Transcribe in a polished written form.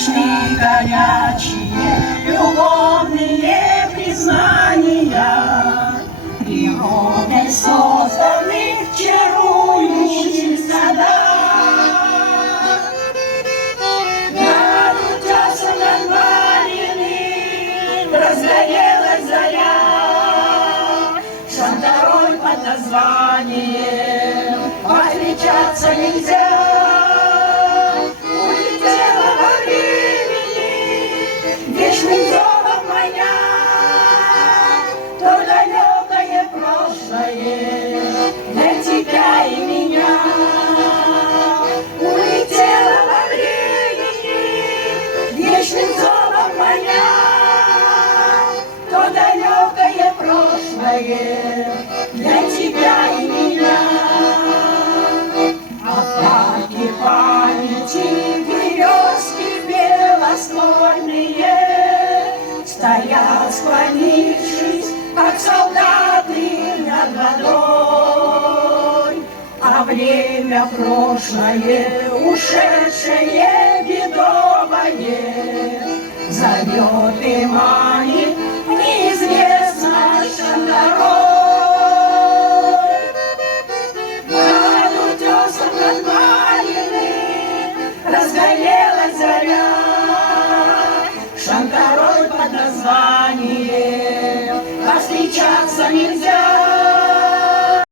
Пришли горячие любовные признания, природой созданных чарующих садах. Над утесом надваленным разгорелась заря, шандарой под названием отличаться нельзя. Вечным зовом моя, то далекое прошлое для тебя и меня улетело во времени. Вечным зовом моя, то далекое прошлое для тебя и меня. Остатки памяти, березки белоснольные стоят, склонившись, как солдаты над водой. А время прошлое, ушедшее, бедовое, зовет и манит неизвестно шандарой. Над утесом надваленным разгорелась заря, шандарой под названием «Повстречаться нельзя».